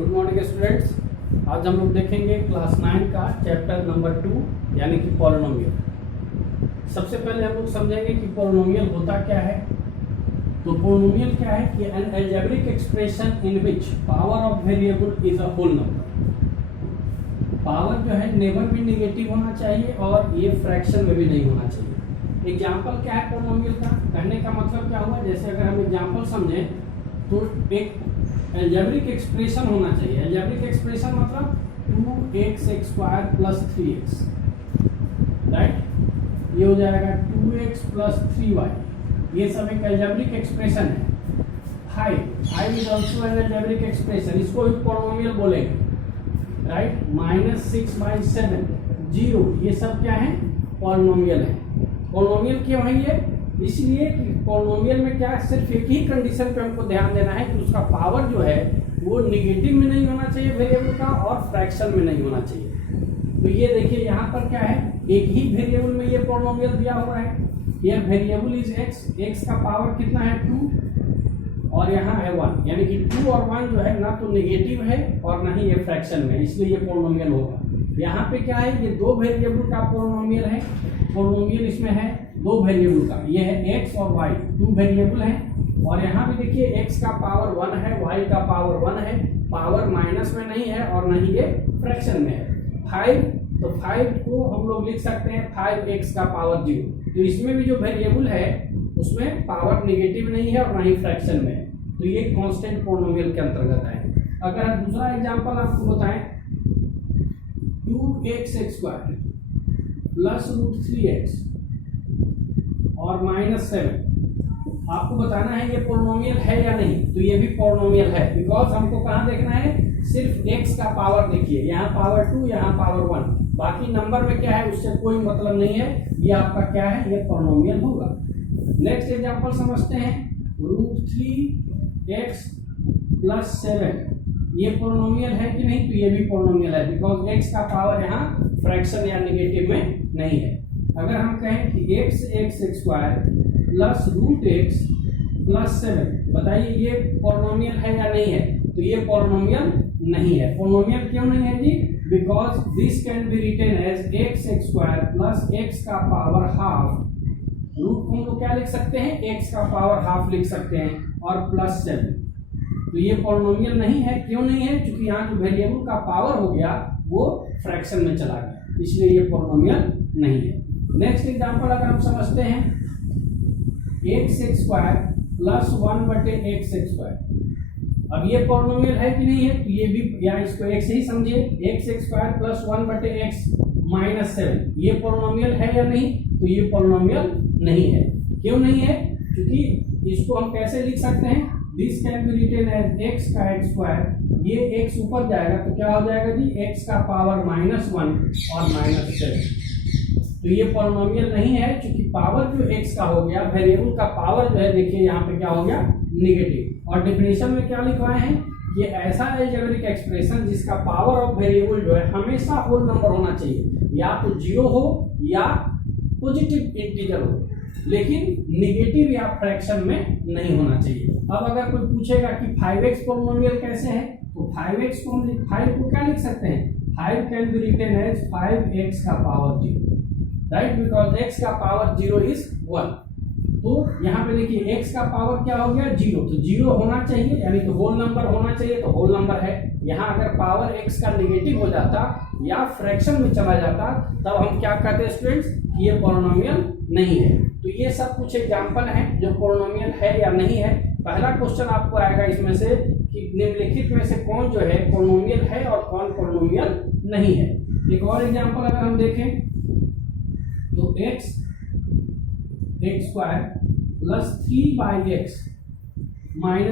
Good morning students. आज हम लोग देखेंगे क्लास 9 का चैप्टर नंबर 2 यानी कि पॉलिनोमियल। सबसे पहले हम लोग समझेंगे कि पॉलिनोमियल होता क्या है। तो पॉलिनोमियल क्या है कि an algebraic expression in which power of variable is a whole number. Power जो है नेवर भी नेगेटिव होना चाहिए और ये फ्रैक्शन में भी नहीं होना चाहिए। एग्जाम्पल क्या है पॉलिनोमियल का, कहने का मतलब क्या हुआ, जैसे अगर हम एग्जाम्पल समझें तो एक अलजेब्रिक एक्सप्रेशन होना चाहिए। अलजेब्रिक एक्सप्रेशन मतलब 2x² + 3x, राइट। ये हो जाएगा 2x + 3y। ये सब एक अलजेब्रिक एक्सप्रेशन है। 5 is also an algebraic expression, इसको भी पॉलिनोमियल बोलेंगे, राइट। -6/7, 0, ये सब क्या है, पॉलिनोमियल है। पॉलिनोमियल क्यों है ये, इसलिए कि पॉलिनोमियल में क्या सिर्फ एक ही कंडीशन पे हमको ध्यान देना है कि उसका पावर जो है वो निगेटिव में नहीं होना चाहिए वेरिएबल का और फ्रैक्शन में नहीं होना चाहिए। तो ये देखिए यहाँ पर क्या है, एक ही वेरिएबल में ये पॉलिनोमियल दिया हुआ है। यह वेरिएबल इज x का पावर कितना है 2 और यहाँ है 1, यानी कि 2 और 1 जो है ना तो निगेटिव है और ना ही ये फ्रैक्शन में, इसलिए ये पॉलिनोमियल होगा। यहाँ पे क्या है, ये दो वेरिएबल का पॉलिनोमियल है। पॉलिनोमियल इसमें है दो वेरिएबल का, ये है x और y, 2 वेरिएबल हैं। और यहाँ भी देखिए x का पावर 1 है, y का पावर 1 है, पावर माइनस में नहीं है और नहीं ये फ्रैक्शन में है। 5, तो 5 को हम लोग लिख सकते हैं 5x का पावर 0। तो इसमें भी जो वेरिएबल है उसमें पावर निगेटिव नहीं है और ना ही फ्रैक्शन में है, तो ये कांस्टेंट पॉलिनोमियल के अंतर्गत है। अगर दूसरा एग्जांपल आपको बताएं, 2x² + √3x और -7, आपको बताना है ये पॉलिनोमियल है या नहीं। तो ये भी पॉलिनोमियल है, बिकॉज हमको कहाँ देखना है, सिर्फ x का पावर देखिए, यहाँ पावर 2, यहाँ पावर 1, बाकी नंबर में क्या है उससे कोई मतलब नहीं है। ये आपका क्या है, ये पॉलिनोमियल होगा। नेक्स्ट एग्जांपल समझते हैं, √3x + 7, ये पॉलिनोमियल है कि नहीं। तो ये भी पॉलिनोमियल है, बिकॉज x का पावर यहाँ फ्रैक्शन या नेगेटिव में नहीं है। अगर हम कहें कि x² + √x + 7, बताइए ये पॉलिनोमियल है या नहीं है। तो ये पॉलिनोमियल नहीं है। पॉलिनोमियल क्यों नहीं है जी, because this can be written as x² + x का पावर हाफ। रूट को हम लोग क्या लिख सकते हैं, x का पावर हाफ लिख सकते हैं और +7। तो ये पॉलिनोमियल नहीं है। क्यों नहीं है, क्योंकि यहाँ जो वेरिएबल का पावर हो गया वो फ्रैक्शन में चला गया, इसलिए ये पॉलिनोमियल नहीं है। नेक्स्ट एग्जांपल अगर हम समझते हैं, x² + 1/x², अब ये पॉलिनोमियल है कि नहीं है। तो ये भी, या इसको x ही समझिए, x² + 1/x - 7, ये पॉलिनोमियल है या नहीं। तो ये पॉलिनोमियल नहीं है। क्यों नहीं है, क्योंकि इसको हम कैसे लिख सकते हैं, this can be written as x का x², ये x ऊपर जाएगा तो क्या हो जाएगा जी, x का पावर -1 और -7। तो ये पॉलिनोमियल नहीं है, क्योंकि पावर जो x का हो गया, वेरिएबल का पावर जो है, देखिए यहाँ पे क्या हो गया, नेगेटिव। और डेफिनेशन में क्या लिखवाए हैं, ये ऐसा अलजेब्रिक एक्सप्रेशन जिसका पावर ऑफ वेरिएबल जो है हमेशा होल नंबर होना चाहिए, या तो 0 हो या पॉजिटिव इंटीजर हो, लेकिन नेगेटिव या फ्रैक्शन में नहीं होना चाहिए। अब अगर कोई पूछेगा कि 5x पॉलिनोमियल कैसे है, तो 5x को हम 5 को क्या लिख सकते हैं, 5 can be written as 5x का पावर 0, राइट, बिकॉज x का पावर 0 इज 1। तो यहाँ पे देखिए x का पावर क्या हो गया, 0, तो 0 होना चाहिए, यानी कि होल नंबर होना चाहिए, तो होल नंबर है। यहाँ अगर पावर x का नेगेटिव हो जाता या फ्रैक्शन में चला जाता, तब हम क्या कहते हैं स्टूडेंट्स, कि ये पॉलिनोमियल नहीं है। तो ये सब कुछ एग्जाम्पल हैं जो पॉलिनोमियल है या नहीं है। पहला क्वेश्चन आपको आएगा इसमें से कि निम्नलिखित में से कौन जो है पॉलिनोमियल है और कौन पॉलिनोमियल नहीं है। एक और एग्जाम्पल अगर हम देखें, तो x² + 3/x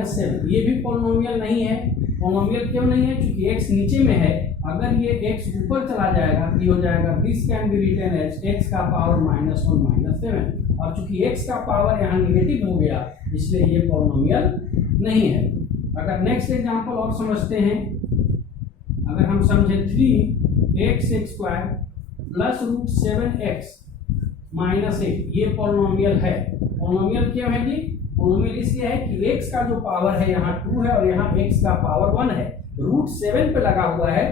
- 7, ये भी पॉलिनोमियल नहीं है। पॉलिनोमियल क्यों नहीं है, क्योंकि x नीचे में है। अगर ये x ऊपर चला जाएगा तो ये हो जाएगा, this can be written as x का पावर -1 - 7, और चूंकि x का पावर यहाँ निगेटिव हो गया, इसलिए ये पॉलिनोमियल नहीं है। अगर नेक्स्ट एग्जांपल और समझते हैं, अगर हम समझे 3x² + √7x - 8, ये पॉलिनोमियल है। पॉलिनोमियल क्यों है जी, पोलिनोमियल इसलिए है कि x का जो पावर है यहाँ 2 है और यहाँ x का पावर 1 है। रूट 7 पे लगा हुआ है,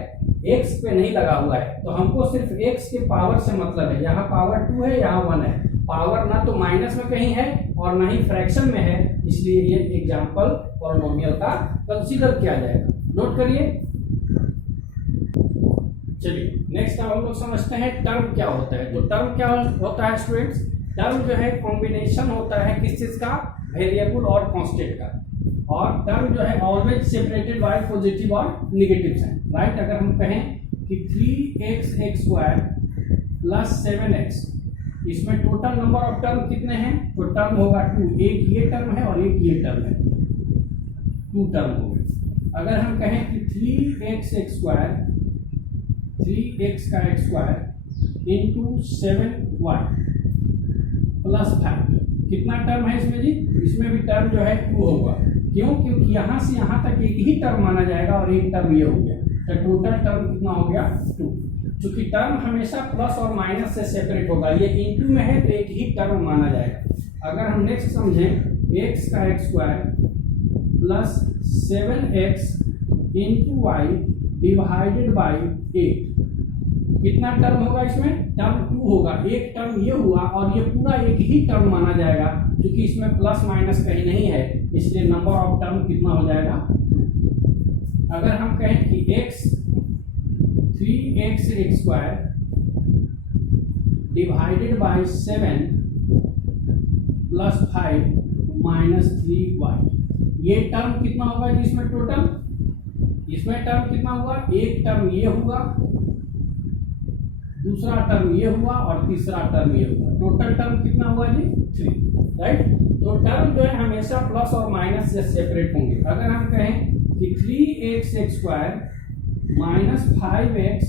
x पे नहीं लगा हुआ है, तो हमको सिर्फ x के पावर से मतलब है। यहाँ पावर 2 है, यहाँ 1 है, पावर ना तो माइनस में कहीं है और ना ही फ्रैक्शन में है, इसलिए ये एग्जांपल पॉलिनोमियल का कंसीडर किया जाएगा। नोट करिए। चलिए नेक्स्ट अब हम लोग समझते हैं टर्म क्या होता है। तो टर्म क्या होता है स्टूडेंट्स? टर्म जो है कॉम्बिनेशन होता है किस चीज का? वेरिएबल और कांस्टेंट का। और टर्म जो है ऑलवेज सेपरेटेड बाय पॉजिटिव और नेगेटिव साइन, राइट। अगर हम कहें कि 3x² प्लस 7x, इसमें टोटल नंबर ऑफ टर्म कितने हैं? तो टर्म होगा 2, एक ये टर्म है और एक ये टर्म है, 2 टर्म हो गए। अगर हम कहें कि 3x का x² इंटू 7y प्लस 5, कितना टर्म है इसमें जी? इसमें भी टर्म जो है 2 होगा। क्यों? क्योंकि यहाँ से यहाँ तक एक ही टर्म माना जाएगा और एक टर्म ये हो गया, तो टोटल टर्म कितना हो गया? 2। चूंकि टर्म हमेशा प्लस और माइनस से सेपरेट होगा, ये इंटू में है तो एक ही टर्म माना जाएगा। अगर हम नेक्स्ट समझें, x का x² plus 7x into y divided by 8, कितना टर्म होगा इसमें? टर्म 2 होगा। एक टर्म ये हुआ और ये पूरा एक ही टर्म माना जाएगा, क्योंकि इसमें प्लस माइनस कहीं नहीं है, इसलिए नंबर ऑफ टर्म कितना हो जाएगा? अगर हम कहें कि 3x² divided by 7 plus 5 minus 3y, ये टर्म कितना होगा जिसमें टोटल? इसमें टर्म कितना हुआ? एक टर्म ये हुआ, दूसरा टर्म ये हुआ और तीसरा टर्म ये हुआ, टोटल टर्म कितना हुआ जी? 3, राइट। तो टर्म जो है हमेशा प्लस और माइनस से सेपरेट होंगे। अगर हम कहें कि 3x² minus 5x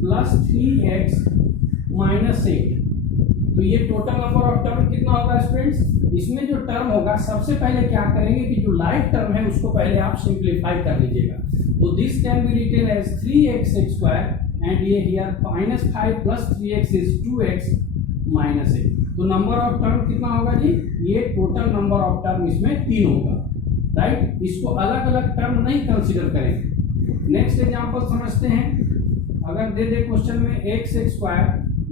plus 3x minus 8, तो ये टोटल नंबर ऑफ टर्म कितना होगा स्टूडेंट्स? इसमें जो टर्म होगा सबसे पहले क्या करेंगे कि जो लाइक टर्म है उसको पहले आप सिंप्लीफाई कर लीजिएगा। तो this can be written as 3x² and here minus 5 plus 3x is 2x minus 8। तो नंबर ऑफ टर्म कितना होगा जी? ये टोटल नंबर ऑफ टर्म इसमें 3 होगा, राइट। इसको अलग अलग टर्म नहीं कंसीडर करेंगे। नेक्स्ट एग्जांपल समझते हैं। अगर दे दे क्वेश्चन में x²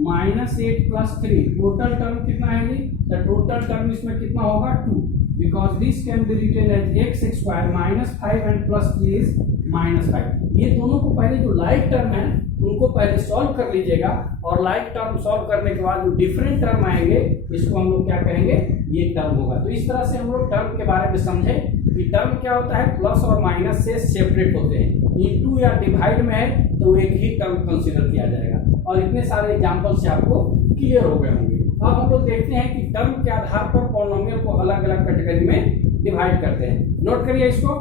minus 8 plus 3, total term कितना है जी? द टोटल टर्म इसमें कितना होगा? 2, because this can be written as x² minus 5 and plus 3 is minus 5। ये दोनों को पहले जो लाइक टर्म है उनको पहले सॉल्व कर लीजिएगा, और लाइक टर्म सॉल्व करने के बाद जो डिफरेंट टर्म आएंगे इसको हम लोग क्या कहेंगे? ये टर्म होगा। तो इस तरह से हम लोग टर्म के बारे में समझे कि टर्म क्या होता है? प्लस और माइनस से सेपरेट होते हैं, इंटू या डिवाइड में है तो एक ही टर्म कंसीडर किया जाएगा। और इतने सारे एग्जाम्पल से आपको क्लियर हो गए होंगे। अब हम लोग देखते हैं कि टर्म के आधार पर पॉलिनोमियल को अलग अलग कैटेगरी में डिवाइड करते हैं। नोट करिए इसको।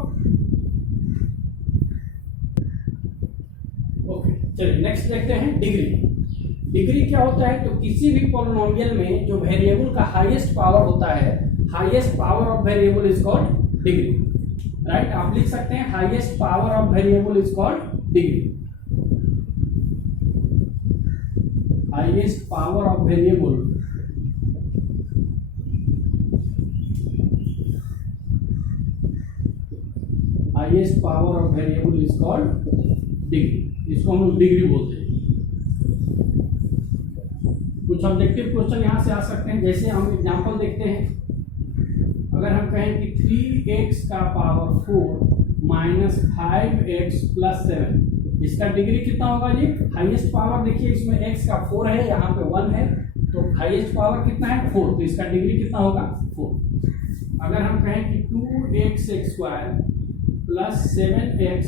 चलिए नेक्स्ट देखते हैं डिग्री। डिग्री क्या होता है? तो किसी भी पॉलिनोमियल में जो वेरिएबल का हाईएस्ट पावर होता है, highest power of variable is called degree, right. आप लिख सकते हैं highest power of variable is called degree. Highest power of variable highest power of variable is called degree. इसको हम लोग डिग्री बोलते हैं। कुछ ऑब्जेक्टिव क्वेश्चन यहाँ से आ सकते हैं, जैसे हम एग्जांपल देखते हैं। अगर हम कहें कि 3x का पावर 4 माइनस 5x प्लस 7, इसका डिग्री कितना होगा जी? हाईएस्ट पावर देखिए इसमें x का 4 है, यहाँ पे 1 है, तो हाईएस्ट पावर कितना है? 4, तो इसका डिग्री कितना होगा? 4। अगर हम कहें कि 2x² plus 7x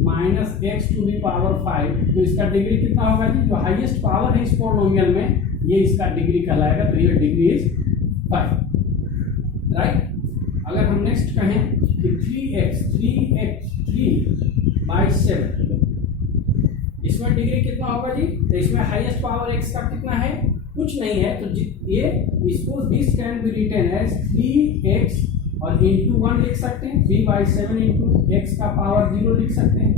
minus x to the power 5, तो इसका डिग्री कितना होगा जी? जो हाईएस्ट पावर है इस पॉलिनोमियल में, ये इसका डिग्री कहलाएगा, तो ये डिग्री इज 5, राइट। अगर हम नेक्स्ट कहें कि 3x/7, इसमें डिग्री कितना होगा जी? तो इसमें हाईएस्ट पावर x का कितना है? कुछ नहीं है, तो ये इसको this can be written as 3x और इंटू 1 लिख सकते हैं, 3/7 इंटू x का पावर 0 लिख सकते हैं,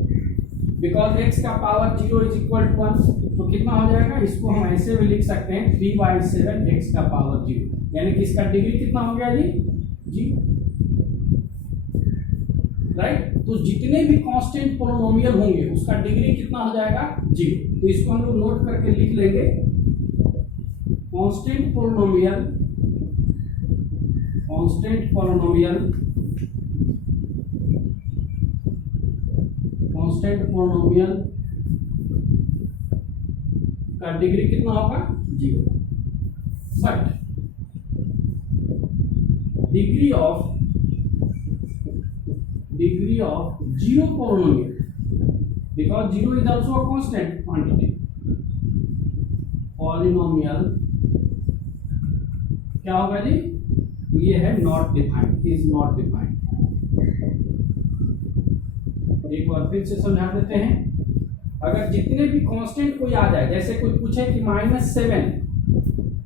बिकॉज x का पावर 0 इज इक्वल टू 1, तो कितना हो जाएगा, इसको हम ऐसे भी लिख सकते हैं 3/7 x का पावर 0, यानी कि इसका डिग्री कितना हो गया जी, राइट। तो जितने भी कांस्टेंट पोलिनोमियल होंगे उसका डिग्री कितना हो जाएगा 0। तो इसको हम लोग नोट करके लिख लेंगे, कांस्टेंट पोलिनोमियल का डिग्री कितना होगा 0, but degree of zero polynomial, because 0 is also a constant quantity, polynomial क्या होगा जी, ये है not defined, is not defined. एक बार फिर से समझा देते हैं, अगर जितने भी कांस्टेंट कोई आ जाए, जैसे कोई पूछे कि -7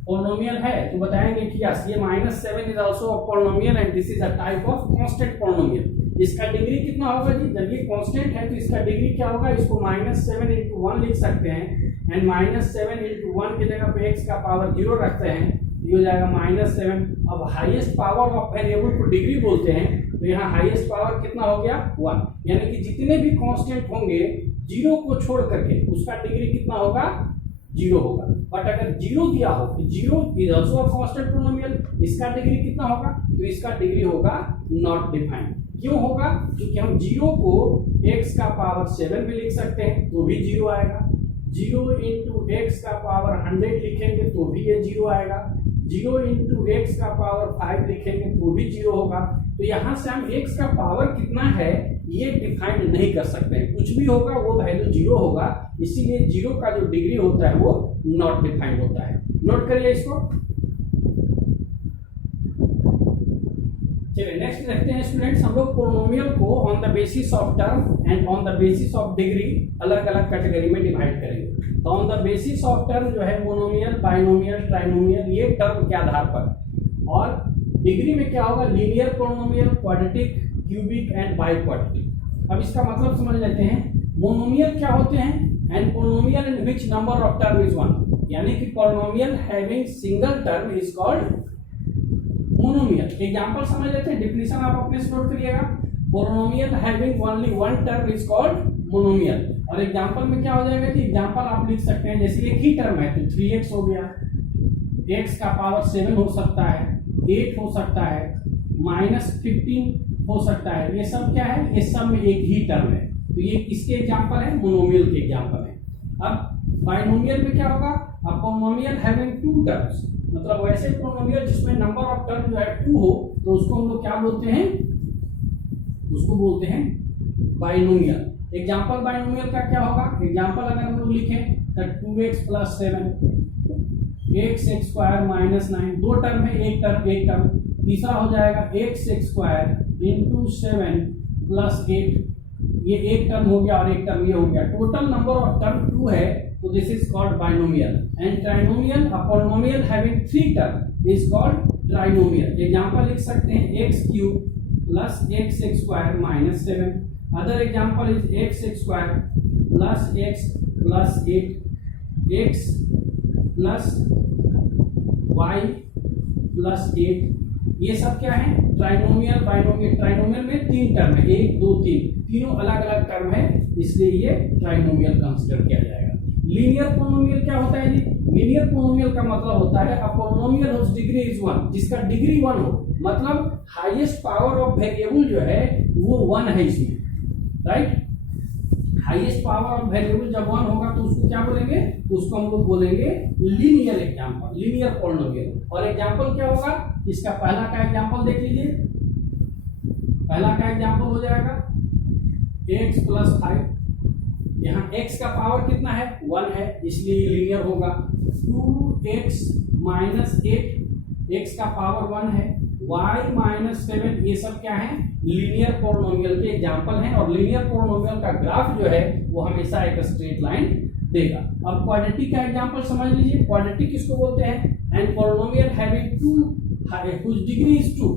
पोलिनोमियल है, तो बताएंगे कि यस ये -7 is also a polynomial and this is a type of constant polynomial. इसका डिग्री कितना होगा जी, जब ये कांस्टेंट है तो इसका डिग्री क्या होगा, इसको -7 × 1 लिख सकते हैं, एंड -7 × 1 की जगह पे x का पावर 0 रखते हैं, ये हो जाएगा -7। अब हाईएस्ट पावर ऑफ वेरिएबल को डिग्री बोलते हैं, तो यहाँ हाईएस्ट पावर कितना हो गया 1, यानी कि जितने भी कांस्टेंट होंगे 0 को छोड़ करके उसका डिग्री कितना होगा 0 होगा। बट अगर 0 दिया हो तो 0 is also a constant polynomial, इसका डिग्री कितना होगा, तो इसका डिग्री होगा नॉट डिफाइंड। क्यों होगा, क्योंकि हम 0 को x का पावर 7 भी लिख सकते हैं तो भी 0 आएगा, 0 × x का पावर 100 लिखेंगे तो भी ये 0 आएगा, 0 × x का पावर 5 लिखेंगे तो भी 0 होगा। तो यहाँ से हम x का पावर कितना है ये डिफाइंड नहीं कर सकते हैं, कुछ भी होगा वो वैल्यू 0 होगा, इसीलिए 0 का जो डिग्री होता है वो नॉट डिफाइंड होता है। नोट करिए इसको। चलिए नेक्स्ट देखते हैं स्टूडेंट्स, हम लोग पोलिनोमियल को on the basis of term and on the basis of degree अलग अलग कैटेगरी में डिवाइड करेंगे। तो on the basis of term जो है मोनोमियल, बाइनोमियल, ट्राइनोमियल, ये टर्म के आधार पर, और डिग्री में क्या होगा, linear polynomial, quadratic, cubic and biquadratic. अब इसका मतलब समझ लेते हैं, मोनोमियल क्या होते हैं, and polynomial in which number of term is 1, यानी कि polynomial having single term is called monomial. Example समझ लेते हैं, डेफिनेशन आप अपने से नोट करिएगा, polynomial having only one term is called monomial. और एग्जांपल में क्या हो जाएगा कि एग्जांपल आप लिख सकते हैं, जैसे एक ही टर्म है तो 3x हो गया, x का पावर 7 हो सकता है, 8 हो सकता है, -15 हो सकता है, ये सब क्या है, ये सब में एक ही टर्म है, तो ये किसके एग्जांपल है, मोनोमियल के एग्जांपल है। अब बाइनोमियल में क्या होगा, अब पोलिनोमियल हैविंग 2 टर्म्स, मतलब वैसे पोलिनोमियल जिसमें नंबर ऑफ टर्म जो है 2 हो, तो उसको हम लोग क्या बोलते हैं, उसको बोलते हैं बाइनोमियल। एग्जांपल बाइनोमियल का क्या होगा, एग्जांपल अगर हम लोग लिखें तो 2x + 7 x² - 9, 2 टर्म है, एक टर्म, तीसरा हो जाएगा x² × 7 + 8, ये एक टर्म हो गया और एक टर्म ये हो गया, टोटल नंबर ऑफ टर्म 2 है, तो this is called binomial. And trinomial, a polynomial having 3 terms is called trinomial. Example लिख सकते हैं x³ + x² - 7. Other example is x² + x + 8, x + y + 8. ये सब क्या है, ट्राइनोमियल, बाइनोमियल। ट्राइनोमियल में 3 टर्म है, 1 2 3, तीनों अलग अलग टर्म है, इसलिए ये ट्राइनोमियल कंसिडर किया जाएगा। लीनियर पोलिनोमियल क्या होता है जी, लीनियर पोलिनोमियल का मतलब होता है अ पोलिनोमियल हुज डिग्री इज 1, जिसका डिग्री 1 हो, मतलब हाईएस्ट पावर ऑफ वेरिएबल जो है वो 1 है इसमें, right. Highest power of variable जब 1 होगा तो उसको क्या बोलेंगे, उसको हम लोग बोलेंगे लीनियर एग्जांपल, लीनियर पोलिनोमियल। और एग्जांपल क्या होगा, इसका पहला का एग्जांपल देख लीजिए, पहला का एग्जांपल हो जाएगा x + 5, यहाँ x का पावर कितना है 1 है, इसलिए लीनियर होगा। 2x - 8, x का पावर 1 है, y - 7, ये सब क्या है, लीनियर पोलिनोमियल के एग्जांपल हैं। और लीनियर पोलिनोमियल का ग्राफ जो है वो हमेशा एक स्ट्रेट लाइन देगा। अब क्वाड्रेटिक का एग्जांपल समझ लीजिए, क्वाड्रेटिक किसको बोलते हैं, and polynomial having 2 whose degree is 2,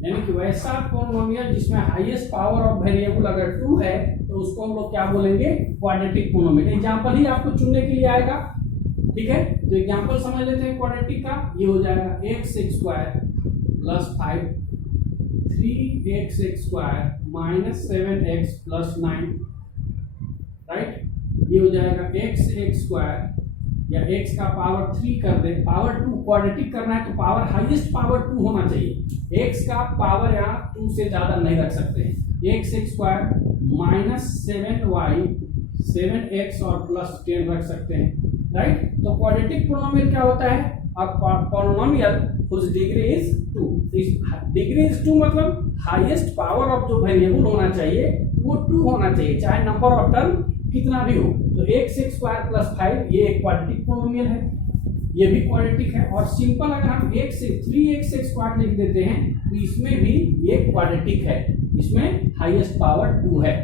यानी कि वैसा पोलिनोमियल जिसमें हाईएस्ट पावर ऑफ वेरिएबल अगर 2 है तो उसको हम लोग क्या बोलेंगे, क्वाड्रेटिक पोलिनोमियल। एग्जांपल ही आपको चुनने के लिए आएगा, ठीक है। तो एग्जांपल समझ लेते हैं क्वाड्रेटिक का। ये हो जाएगा x² plus 5 3x² minus 7x plus 9, right. ये हो जाएगा x² या x का पावर 3 कर दे, पावर 2 क्वाड्रेटिक करना है तो पावर हाईएस्ट पावर 2 होना चाहिए। x का पावर यहाँ 2 से ज्यादा नहीं रख सकते हैं। x² माइनस 7y 7x और प्लस 10 रख सकते हैं, राइट। तो क्वाड्रेटिक पोलिनोमियल क्या होता है, polynomial whose degree is 2। Degree is 2 मतलब हाईएस्ट पावर ऑफ जो वेरिएबल होना चाहिए वो 2 होना चाहिए, चाहे नंबर ऑफ टर्म कितना भी हो। तो x² प्लस 5 ये एक क्वाड्रेटिक पोलिनोमियल है, ये भी क्वाड्रेटिक है। और सिंपल अगर हम 3x² लिख देते हैं तो इसमें भी ये क्वाड्रेटिक है, इसमें हाईएस्ट पावर 2 है,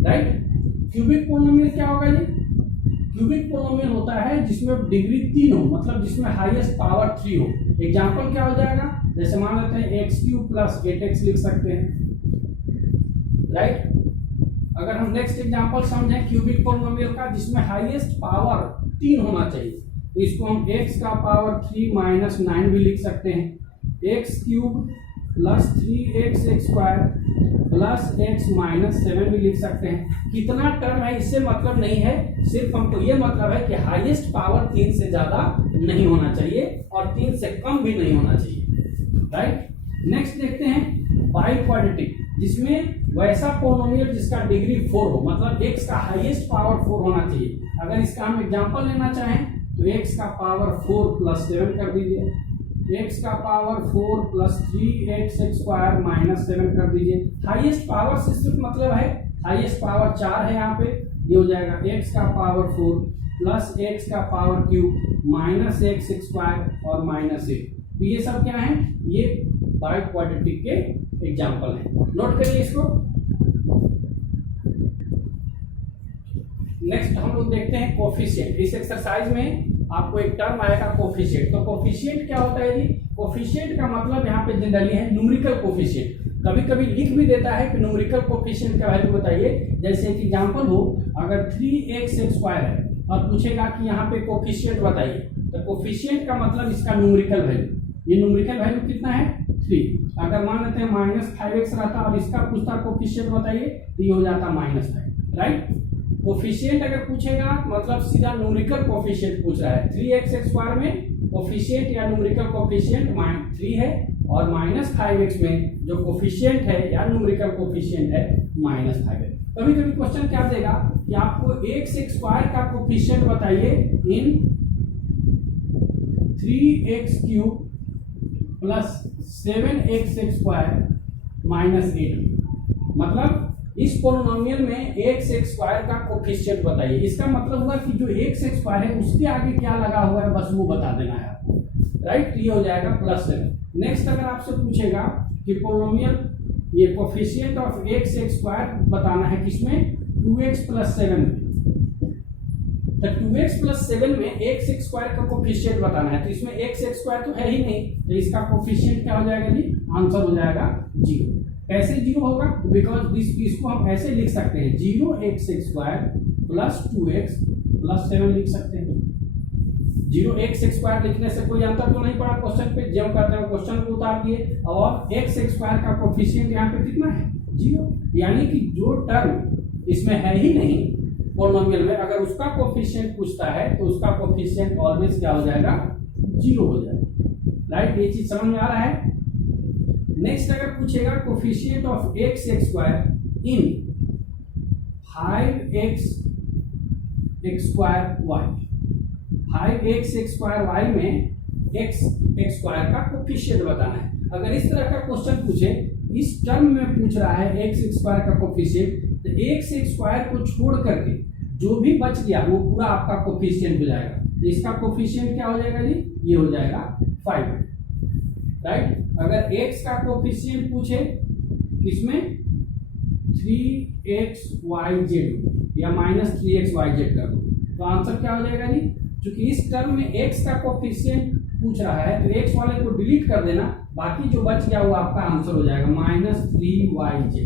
राइट। क्यूबिक पोलिनोमियल क्या होगा जी, क्यूबिक पोलिनोमियल होता है जिसमें डिग्री 3 हो, मतलब जिसमें हाईएस्ट पावर 3 हो। एग्जांपल क्या हो जाएगा, जैसे मान लेते हैं x³ प्लस 8x लिख सकते हैं, राइट। अगर हम नेक्स्ट एग्जांपल समझें क्यूबिक पोलिनोमियल का जिसमें हाईएस्ट पावर 3 होना चाहिए, तो इसको हम x का पावर 3 माइनस 9 भी लिख सकते हैं। x³ plus 3x² plus x minus 7 भी लिख सकते हैं। कितना टर्म है इससे मतलब नहीं है, सिर्फ हमको ये मतलब है कि हाईएस्ट पावर 3 से ज्यादा नहीं होना चाहिए और 3 से कम भी नहीं होना चाहिए, राइट। नेक्स्ट देखते हैं बाई क्वाड्रेटिक, जिसमें वैसा पोलिनोमियल जिसका डिग्री 4 हो, मतलब x का हाईएस्ट पावर 4 होना चाहिए। अगर इसका हम एग्जांपल लेना चाहें तो x का पावर 4 प्लस 7 कर दीजिए, x का पावर 4 प्लस 3x² माइनस 7 कर दीजिए। हाईएस्ट पावर से सिर्फ मतलब है हाईएस्ट पावर 4 है यहाँ पे, ये हो जाएगा x का पावर 4 प्लस x का पावर क्यूब माइनस x² और माइनस 8। तो ये सब क्या है, ये बाई क्वाड्रेटिक के एग्जांपल है, नोट करिए इसको। नेक्स्ट हम लोग देखते हैं कोफिशिएंट। इस एक्सरसाइज में आपको एक टर्म आएगा कोफिशिएंट। तो कोफिशिएंट क्या होता है जी, कोफिशिएंट का मतलब यहाँ पे जनरली है न्यूमेरिकल कोफिशिएंट। कभी कभी लिख भी देता है कि न्यूमेरिकल कोफिशिएंट का वैल्यू बताइए। जैसे एक एग्जांपल हो, अगर 3x² है और पूछेगा कि यहाँ पे कोफिशिएंट बताइए, तो कोफिशिएंट का मतलब इसका न्यूमेरिकल वैल्यू, ये न्यूमेरिकल वैल्यू कितना है 3। अगर मान लेते हैं -5x रहता और इसका पूछता कोफिशिएंट बताइए तो ये हो जाता -5, राइट। कोफिशिएंट अगर पूछेगा मतलब सीधा न्यूमेरिकल कोफिशिएंट पूछ रहा है। 3x² में कोफिशिएंट या न्यूमेरिकल कोफिशिएंट 3 है और -5x में जो कोफिशिएंट है या न्यूमेरिकल कोफिशिएंट है -5 है। कभी कभी क्वेश्चन क्या देगा कि आपको x² का कोफिशिएंट बताइए इन 3x³ प्लस 7x² माइनस 8, मतलब इस पोलिनोमियल में x² का कोफिशिएंट बताइए। इसका मतलब हुआ कि जो x² है उसके आगे क्या लगा हुआ है बस वो बता देना है आपको, राइट। ये हो जाएगा +7। नेक्स्ट अगर आपसे पूछेगा कि पोलिनोमियल ये कोफिशिएंट ऑफ x² बताना है किसमें, 2x प्लस 7 में, तो 2x प्लस 7 में x² का कोफिशिएंट बताना है। तो इसमें x² तो है ही नहीं, तो इसका कोफिशिएंट क्या हो जाएगा जी, आंसर हो जाएगा 0। कैसे 0 होगा, बिकॉज इसको हम ऐसे लिख सकते हैं 0x² प्लस 2x प्लस 7 लिख सकते हैं। 0x² लिखने से कोई अंतर तो नहीं पड़ा क्वेश्चन पे, जो करते हैं क्वेश्चन को उतार दिए और x² का कोफिशिएंट यहाँ पे कितना है 0, यानी कि जो टर्म इसमें है ही नहीं पोलिनोमियल में, अगर उसका कोफिशिएंट पूछता है तो उसका कोफिशिएंट ऑलवेज क्या हो जाएगा 0 हो जाएगा, राइट। ये चीज समझ में आ रहा है। नेक्स्ट अगर पूछेगा coefficient of x² in 5x² y में x² का कोफिशिएंट बताना है। अगर इस तरह का क्वेश्चन पूछे, इस टर्म में पूछ रहा है x² का कोफिशिएंट, तो x² को छोड़ करके जो भी बच गया वो पूरा आपका कोफिशिएंट हो जाएगा। तो इसका कोफिशिएंट क्या हो जाएगा जी, ये हो जाएगा 5, राइट। अगर x का कोफिशिएंट पूछे इसमें 3xyz या -3xyz कर दो, तो आंसर क्या हो जाएगा जी, क्योंकि इस टर्म में x का कोफिशिएंट पूछ रहा है तो x वाले को डिलीट कर देना बाकी जो बच गया वो आपका आंसर हो जाएगा -3yj,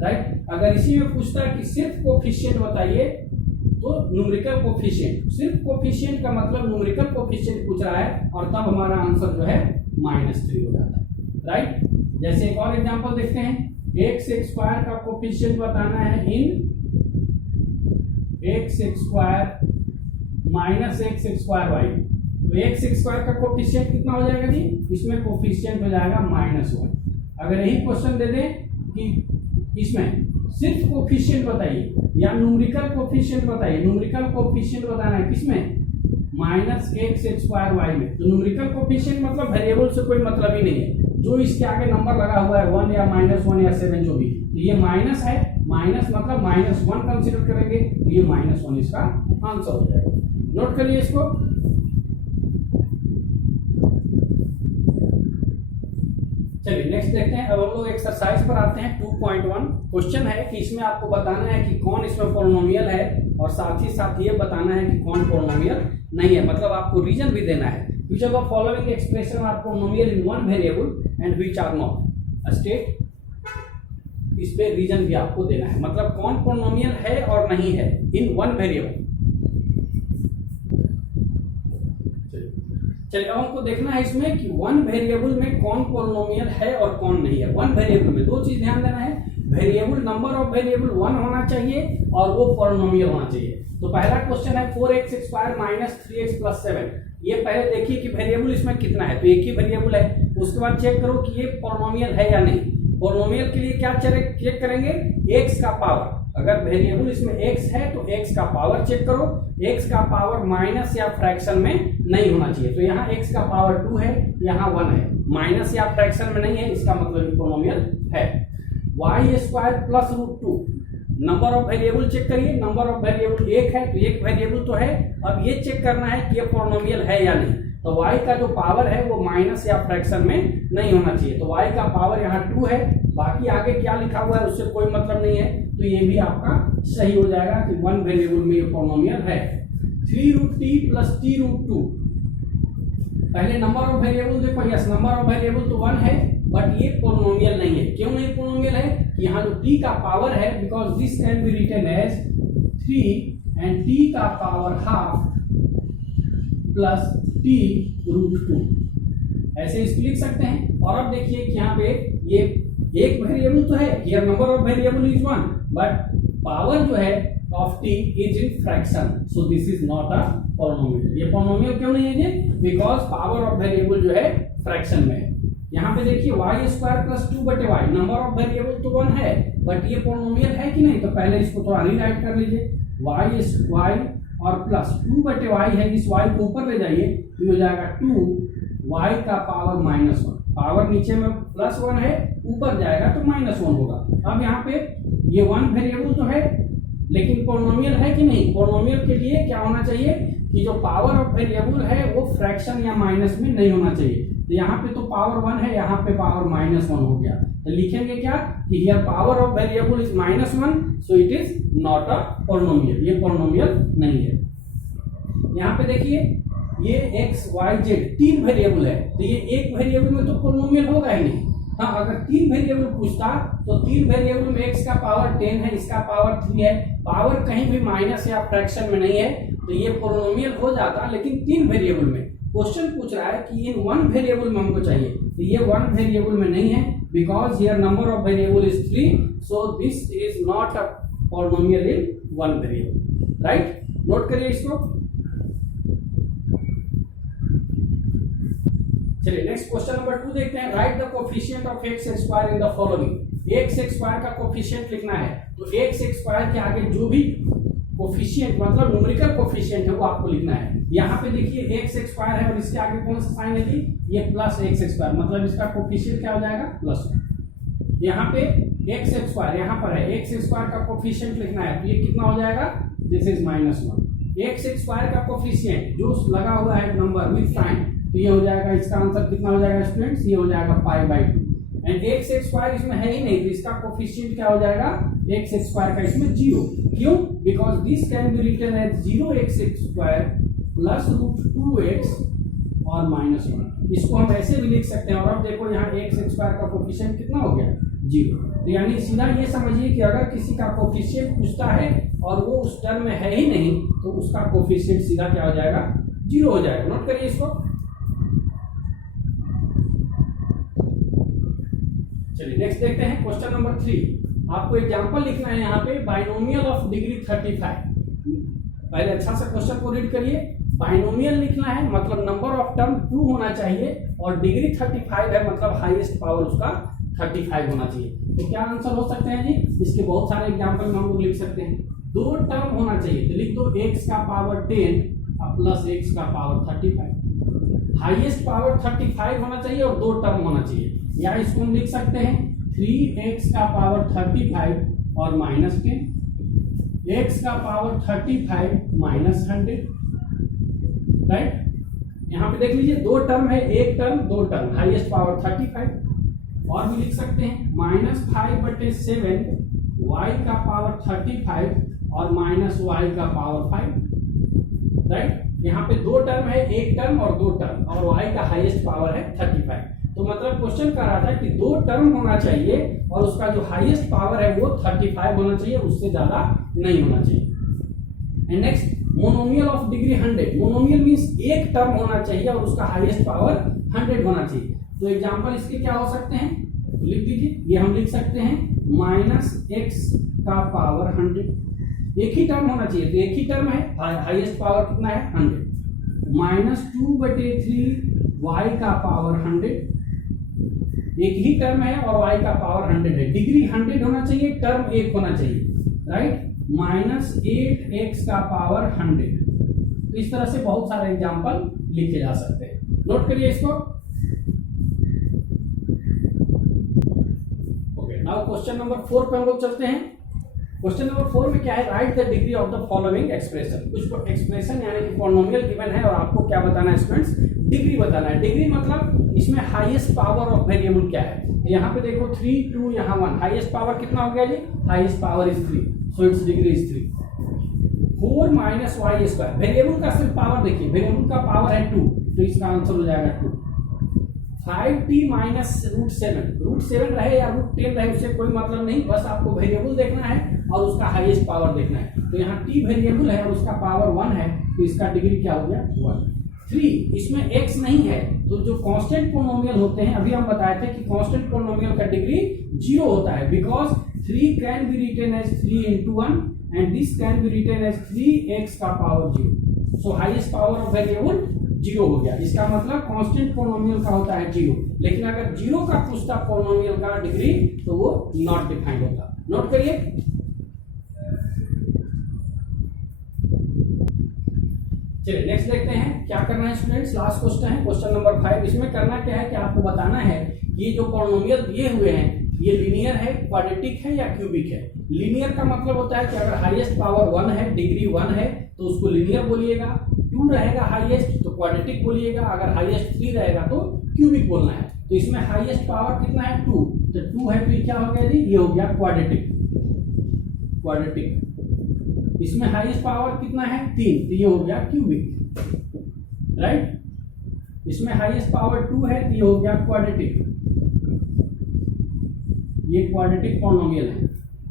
राइट। अगर इसी में पूछता है कि सिर्फ कोफिशिएंट बताइए तो न्यूमेरिकल कोफिशिएंट, सिर्फ कोफिशिएंट का मतलब न्यूमेरिकल कोफिशिएंट पूछ रहा है और तब हमारा आंसर जो है -3 हो जाता है, राइट। जैसे एक और एग्जांपल देखते हैं, x² का कोफिशिएंट बताना है इन x² -x² y, तो x² का कोफिशिएंट कितना हो जाएगा जी, इसमें कोफिशिएंट हो जाएगा -1। अगर यही क्वेश्चन दे दें कि इसमें सिर्फ कोफिशिएंट बताइए या न्यूमेरिकल कोफिशिएंट बताइए, न्यूमेरिकल कोफिशिएंट बताना है किसमें, -x² y में, तो न्यूमेरिकल कोफिशिएंट मतलब वेरिएबल से कोई मतलब ही नहीं है, जो इसके आगे नंबर लगा हुआ है 1 या -1 या 7 जो भी, तो ये माइनस है, माइनस मतलब -1 कंसीडर करेंगे तो ये -1 इसका आंसर हो जाएगा। नोट करिए इसको। चलिए नेक्स्ट देखते हैं। अब हम लोग एक्सरसाइज पर आते हैं 2.1। क्वेश्चन है कि इसमें आपको बताना है कि कौन इसमें पॉलिनोमियल है और साथ ही साथ ये बताना है कि कौन पॉलिनोमियल नहीं है, मतलब आपको रीजन भी देना है। Which of the following expression are polynomial in one variable and which are not? State, इस पे रीजन भी आपको देना है, मतलब कौन पॉलिनोमियल है और नहीं है इन वन वेरिएबल। चलिए अब हमको देखना है इसमें कि वन वेरिएबल में कौन पॉलिनोमियल है और कौन नहीं है। वन वेरिएबल में दो चीज ध्यान देना है, वेरिएबल नंबर ऑफ वेरिएबल 1 होना चाहिए और वो पॉलिनोमियल होना चाहिए। तो पहला क्वेश्चन है 4x² - 3x + 7, ये पहले देखिए कि वेरिएबल इसमें कितना है, तो एक ही वेरिएबल है। उसके बाद चेक करो कि ये पॉलिनोमियल है या नहीं। पॉलिनोमियल के लिए क्या चेक करेंगे, x का पावर, अगर वेरिएबल इसमें x है तो x का पावर चेक करो, x का पावर माइनस या फ्रैक्शन में नहीं होना चाहिए, तो यहाँ x का पावर 2 है, यहाँ 1 है, माइनस या फ्रैक्शन में नहीं है, इसका मतलब पॉलिनोमियल है। y² + √2, number of variable check करिए, नंबर ऑफ वेरिएबल 1 है तो एक वेरिएबल तो है। अब ये चेक करना है कि ये पॉलिनोमियल है या नहीं, तो y का जो पावर है वो माइनस या फ्रैक्शन में नहीं होना चाहिए, तो y का पावर यहाँ 2 है, बाकी आगे क्या लिखा हुआ है उससे कोई मतलब नहीं है, तो ये भी आपका सही हो जाएगा कि वन वेरिएबल में ये पॉलिनोमियल है। 3√t + t√2, पहले नंबर ऑफ वेरिएबल देखो, यस नंबर ऑफ वेरिएबल तो 1 है बट ये पॉलिनोमियल नहीं है। क्यों नहीं पॉलिनोमियल है, यहाँ जो t का पावर है, because this can be written as 3 and t का पावर ½ + t√2, ऐसे इसको लिख सकते हैं। और अब देखिए कि यहाँ पे ये एक वेरिएबल तो है, here number of variable is 1 but power जो है of t is in fraction, so this is not a polynomial. ये पॉलिनोमियल क्यों नहीं है ये, बिकॉज पावर ऑफ वेरिएबल जो है फ्रैक्शन में है। यहाँ पे देखिए y² + 2/y, number of variable तो 1 है बट ये पॉलिनोमियल है कि नहीं, तो पहले इसको थोड़ा रीराइट कर लीजिए, y² और प्लस 2/y है, इस y को ऊपर ले जाइए तो हो जाएगा 2y का पावर -1, पावर नीचे में +1 है, ऊपर जाएगा तो -1 होगा। अब यहाँ पे ये वन वेरिएबल तो है लेकिन पॉलिनोमियल है कि नहीं, पॉलिनोमियल के लिए क्या होना चाहिए कि जो पावर ऑफ वेरिएबल है वो फ्रैक्शन या माइनस में नहीं होना चाहिए, तो यहाँ पे तो पावर 1 है, यहाँ पे पावर -1 हो गया, तो लिखेंगे क्या कि here power of variable is -1, so it is not a polynomial, ये पॉलिनोमियल नहीं है। यहाँ पे देखिए ये x y z 3 वेरिएबल है, तो ये एक वेरिएबल में तो पॉलिनोमियल होगा ही नहीं। हाँ, अगर 3 वेरिएबल पूछता तो 3 वेरिएबल में x का पावर 10 है, इसका पावर 3 है, पावर कहीं भी माइनस या फ्रैक्शन में नहीं है, तो ये पॉलिनोमियल हो जाता। लेकिन 3 वेरिएबल में क्वेश्चन पूछ रहा है कि इन वन वेरिएबल में हमको चाहिए, तो ये वन वेरिएबल में नहीं है, because here number of variable is 3, so this is not a polynomial in one variable, right. Note करिए इसको। चलिए नेक्स्ट क्वेश्चन नंबर 2 देखते हैं। Right the coefficient of x² in the following, x² का coefficient लिखना है, तो x² के आगे जो भी कोफिशिएंट मतलब न्यूमेरिकल कोफिशिएंट है वो आपको लिखना है। यहाँ पे देखिए x² है और इसके आगे कौन सा साइन है जी, ये +x², मतलब इसका कोफिशिएंट क्या हो जाएगा +1। यहाँ पे x² यहाँ पर है, x² का कोफिशिएंट लिखना है, तो ये कितना हो जाएगा, दिस इज -1। x² का कोफिशिएंट जो लगा हुआ है नंबर विद साइन, तो ये हो जाएगा, इसका आंसर कितना हो जाएगा स्टूडेंट्स, ये हो जाएगा π/2। एंड x² इसमें है ही नहीं, तो इसका कोफिशिएंट क्या हो जाएगा, x² का इसमें 0। क्यों, because this can be written as 0x² + √2x और -1। इसको हम ऐसे भी लिख सकते हैं। और अब देखो यहाँ एक्स स्क्वायर का कोफिशिएंट कितना हो गया 0। तो यानी सीधा ये समझिए कि अगर किसी का कोफिशिएंट पूछता है और वो उस टर्म में है ही नहीं तो उसका कोफिशिएंट सीधा क्या हो जाएगा 0 हो जाएगा। नोट करिए इसको। चलिए नेक्स्ट देखते हैं क्वेश्चन नंबर 3। आपको एग्जांपल लिखना है यहाँ पे बाइनोमियल ऑफ डिग्री 35। पहले अच्छा से क्वेश्चन को रीड करिए। बाइनोमियल लिखना है मतलब नंबर ऑफ टर्म 2 होना चाहिए और डिग्री 35 है मतलब हाईएस्ट पावर उसका 35 होना चाहिए। तो क्या आंसर हो सकते हैं जी? इसके बहुत सारे एग्जांपल में हम लोग लिख सकते हैं। 2 टर्म होना चाहिए तो लिख दो x का पावर 10 प्लस x का पावर 35। हाईएस्ट पावर 35 होना चाहिए और 2 टर्म होना चाहिए। या इसको हम लिख सकते हैं 3x का पावर 35 और -10, x का पावर 35 -100, राइट। यहाँ पे देख लीजिए 2 टर्म है, 1 टर्म 2 टर्म, हाईएस्ट पावर 35। और भी लिख सकते हैं -5/7 y का पावर 35 और -y का पावर 5, राइट। यहाँ पे 2 टर्म है, 1 टर्म और 2 टर्म और y का हाईएस्ट पावर है 35। तो मतलब क्वेश्चन कर रहा था कि 2 टर्म होना चाहिए और उसका जो हाईएस्ट पावर है वो 35 होना चाहिए, उससे ज्यादा नहीं होना चाहिए। And next monomial of degree 100। Monomial means एक टर्म होना चाहिए और उसका हाईएस्ट पावर 100 होना चाहिए। तो एग्जांपल इसके क्या हो सकते हैं लिख दीजिए। ये हम लिख सकते हैं -x का पावर 100। एक ही टर्म होना चाहिए तो एक ही टर्म है, हाईएस्ट पावर कितना है 100। -2/3 y का पावर 100। एक ही टर्म है और y का पावर 100 है। डिग्री 100 होना चाहिए, टर्म 1 होना चाहिए, राइट। -8x का पावर 100। तो इस तरह से बहुत सारे एग्जांपल लिखे जा सकते हैं। नोट करिए इसको। ओके, नाउ क्वेश्चन नंबर 4 पे हम लोग चलते हैं। क्वेश्चन नंबर 4 में क्या है? Right the degree of the following expression. कुछ एक्सप्रेशन यानी कि पॉलिनोमियल गिवन है और आपको क्या बताना है स्टूडेंट्स? डिग्री बताना है। डिग्री मतलब इसमें हाईएस्ट पावर ऑफ वेरिएबल क्या है। यहाँ पे देखो 3 2 यहाँ 1, हाईएस्ट पावर कितना हो गया जी? Highest power is 3, so its degree is 3। 4 - y²। Variable का सिर्फ पावर देखिए, वेरिएबल का पावर है 2 तो इसका आंसर हो जाएगा 2। 5t - √7। √7 रहे या √10 रहे उससे कोई मतलब नहीं, बस आपको वेरिएबल देखना है और उसका हाईएस्ट पावर देखना है। तो यहाँ t वेरिएबल है और उसका पावर 1 है तो इसका डिग्री क्या हो गया 1। 3 इसमें x नहीं है तो जो कांस्टेंट पोलिनोमियल होते हैं, अभी हम बताए थे कि कांस्टेंट पोलिनोमियल का डिग्री 0 होता है because 3 can be written as 3 into 1 and this can be written as 3x का power 0। So highest power of variable 0 हो गया। इसका मतलब कांस्टेंट पोलिनोमियल का होता है 0, लेकिन अगर 0 का पूछता पोलिनोमियल का डिग्री तो वो नॉट डिफाइंड होता। नोट करिए। चलिए नेक्स्ट देखते हैं क्या करना है स्टूडेंट्स। लास्ट क्वेश्चन है, क्वेश्चन नंबर 5। इसमें करना क्या है कि आपको बताना है ये जो पॉलिनोमियल दिए हुए हैं ये लीनियर है, क्वाड्रेटिक है या क्यूबिक है। लीनियर का मतलब होता है कि अगर हाईएस्ट पावर 1 है, डिग्री 1 है तो उसको लीनियर बोलिएगा। 2 रहेगा हाईएस्ट तो क्वाड्रेटिक बोलिएगा। अगर हाईएस्ट 3 रहेगा तो क्यूबिक बोलना है। तो इसमें हाईएस्ट पावर कितना है 2, तो 2 है तो ये क्या हो गया जी? ये हो गया क्वाड्रेटिक। क्वाड्रेटिक। इसमें हाईएस्ट पावर कितना है 3 तो ये हो गया क्यूबिक, राइट। इसमें हाईएस्ट पावर 2 है तो ये हो गया क्वाड्रेटिक। ये क्वाड्रेटिक पॉलिनोमियल है।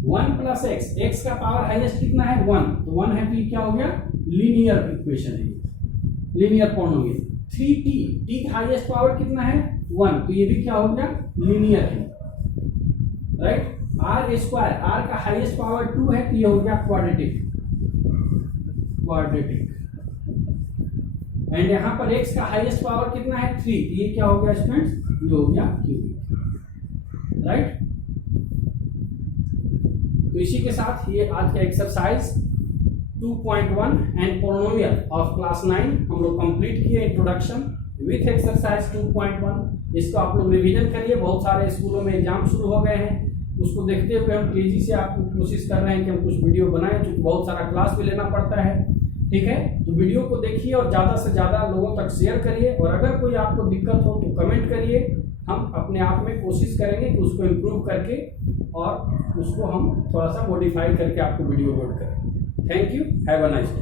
1 + x, x का पावर हाईएस्ट कितना है 1 तो 1 है तो ये क्या हो गया लीनियर इक्वेशन है, लीनियर पॉलिनोमियल। 3t, t का हाईएस्ट पावर कितना है 1 तो ये भी क्या हो गया लीनियर है, राइट। r², r का हाईएस्ट पावर 2 है तो ये हो गया क्वाड्रेटिक। एंड यहाँ पर x का हाईएस्ट पावर कितना है 3 तो ये क्या हो गया स्टूडेंट्स? ये हो गया क्यूबिक, राइट। तो इसी के साथ ये आज का exercise 2.1 and polynomial of class 9 हम लोग कंप्लीट किए इंट्रोडक्शन विथ एक्सरसाइज 2.1। इसको आप लोग रिवीजन करिए। बहुत सारे स्कूलों में एग्जाम शुरू हो गए हैं, उसको देखते हुए हम तेजी से आपको कोशिश कर रहे हैं कि हम कुछ वीडियो बनाएं, क्योंकि बहुत सारा क्लास भी लेना पड़ता है, ठीक है। तो वीडियो को देखिए और ज़्यादा से ज़्यादा लोगों तक शेयर करिए और अगर कोई आपको दिक्कत हो तो कमेंट करिए। हम अपने आप में कोशिश करेंगे कि उसको इम्प्रूव करके और उसको हम थोड़ा सा मॉडिफाई करके आपको वीडियो अपलोड करें। Thank you, have a nice day.